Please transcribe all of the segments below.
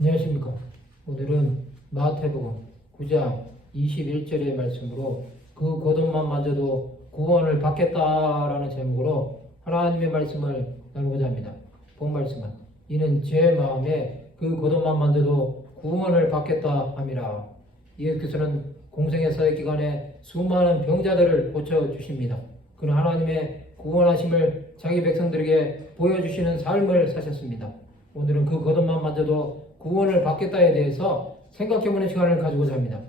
안녕하십니까. 오늘은 마태복음 9장 21절의 말씀으로 그 거듭만 만져도 구원을 받겠다라는 제목으로 하나님의 말씀을 나누고자 합니다. 본 말씀은 이는 제 마음에 그 거듭만 만져도 구원을 받겠다 함이라. 예수께서는 사역 기간에 수많은 병자들을 고쳐 주십니다. 그는 하나님의 구원하심을 자기 백성들에게 보여주시는 삶을 사셨습니다. 오늘은 그 겉옷만 만져도 구원을 받겠다에 대해서 생각해보는 시간을 가지고자 합니다.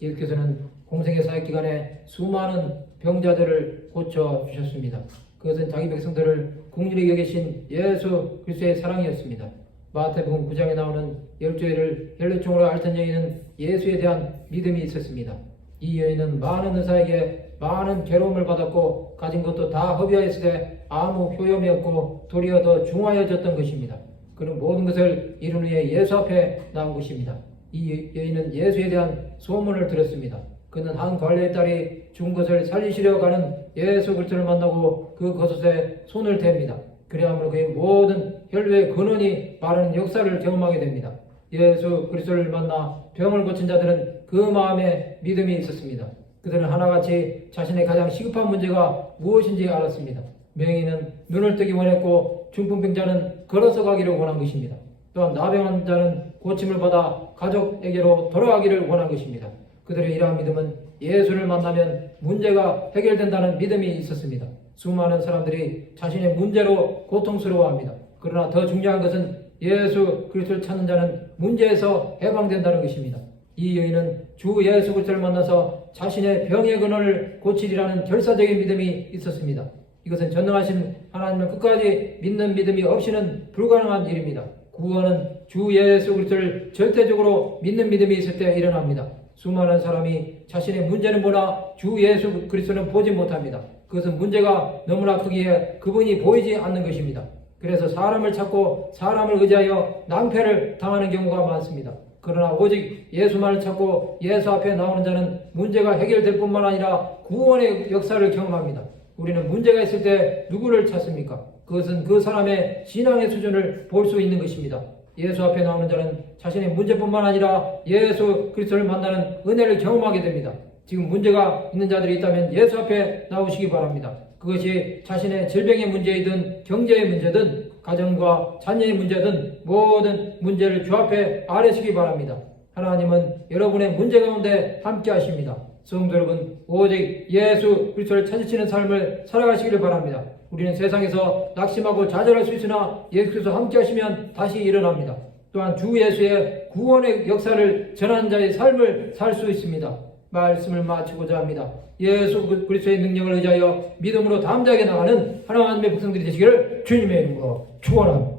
예수께서는 공생의 사역 기간에 수많은 병자들을 고쳐 주셨습니다. 그것은 자기 백성들을 국률이 여기신 예수 그리스도의 사랑이었습니다. 마태복음 9장에 나오는 열조회를 헬로총으로 앓던 여인은 예수에 대한 믿음이 있었습니다. 이 여인은 많은 의사에게 많은 괴로움을 받았고 가진 것도 다 허비하였을 때 아무 효염이 없고 도리어 더 중하여졌던 것입니다. 그는 모든 것을 이룬 후에 예수 앞에 나온 것입니다. 이 여인은 예수에 대한 소문을 들었습니다. 그는 한 관리의 딸이 죽은 것을 살리시려 가는 예수 그리스도를 만나고 그 겉옷에 손을 댑니다. 그래야말로 그의 모든 혈류의 근원이 마르는 역사를 경험하게 됩니다. 예수 그리스도를 만나 병을 고친 자들은 그 마음에 믿음이 있었습니다. 그들은 하나같이 자신의 가장 시급한 문제가 무엇인지 알았습니다. 명의는 눈을 뜨기 원했고 중풍병자는 걸어서 가기를 원한 것입니다. 또한 나병한 자는 고침을 받아 가족에게로 돌아가기를 원한 것입니다. 그들의 이러한 믿음은 예수를 만나면 문제가 해결된다는 믿음이 있었습니다. 수많은 사람들이 자신의 문제로 고통스러워합니다. 그러나 더 중요한 것은 예수 그리스도를 찾는 자는 문제에서 해방된다는 것입니다. 이 여인은 주 예수 그리스도를 만나서 자신의 병의 근원을 고치리라는 결사적인 믿음이 있었습니다. 이것은 전능하신 하나님을 끝까지 믿는 믿음이 없이는 불가능한 일입니다. 구원은 주 예수 그리스도를 절대적으로 믿는 믿음이 있을 때 일어납니다. 수많은 사람이 자신의 문제는 보나 주 예수 그리스도는 보지 못합니다. 그것은 문제가 너무나 크기에 그분이 보이지 않는 것입니다. 그래서 사람을 찾고 사람을 의지하여 낭패를 당하는 경우가 많습니다. 그러나 오직 예수만을 찾고 예수 앞에 나오는 자는 문제가 해결될 뿐만 아니라 구원의 역사를 경험합니다. 우리는 문제가 있을 때 누구를 찾습니까? 그것은 그 사람의 신앙의 수준을 볼 수 있는 것입니다. 예수 앞에 나오는 자는 자신의 문제뿐만 아니라 예수 그리스도를 만나는 은혜를 경험하게 됩니다. 지금 문제가 있는 자들이 있다면 예수 앞에 나오시기 바랍니다. 그것이 자신의 질병의 문제이든 경제의 문제든 가정과 자녀의 문제든 모든 문제를 주 앞에 아뢰시기 바랍니다. 하나님은 여러분의 문제 가운데 함께 하십니다. 성도 여러분, 오직 예수 그리스도를 찾으시는 삶을 살아가시기를 바랍니다. 우리는 세상에서 낙심하고 좌절할 수 있으나 예수께서 함께 하시면 다시 일어납니다. 또한 주 예수의 구원의 역사를 전하는 자의 삶을 살 수 있습니다. 말씀을 마치고자 합니다. 예수 그리스도의 능력을 의지하여 믿음으로 담대하게 나가는 하나님의 백성들이 되시기를 주님의 이름으로 축원합니다.